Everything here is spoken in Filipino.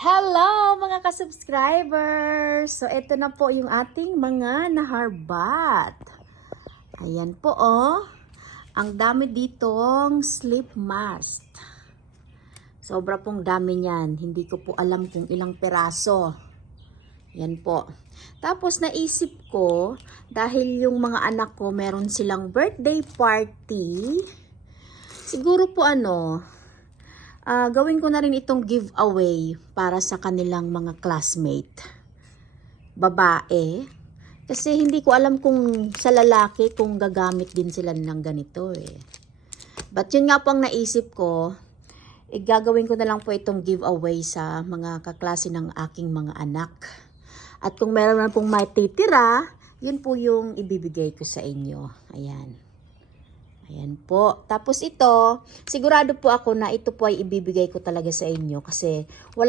Hello mga ka-subscribers! So, ito na po yung ating mga naharbat. Ayan po oh. Ang dami ditong sleep mask. Sobra pong dami niyan. Hindi ko po alam kung ilang peraso. Yan po. Tapos naisip ko, dahil yung mga anak ko meron silang birthday party, siguro po gawin ko na rin itong giveaway para sa kanilang mga classmate. Babae. Kasi hindi ko alam kung sa lalaki kung gagamit din sila ng ganito eh. But yun nga po ang naisip ko, gagawin ko na lang po itong giveaway sa mga kaklase ng aking mga anak. At kung meron na pong matitira, yun po yung ibibigay ko sa inyo. Ayan. Ayan po. Tapos ito, sigurado po ako na ito po ay ibibigay ko talaga sa inyo kasi wala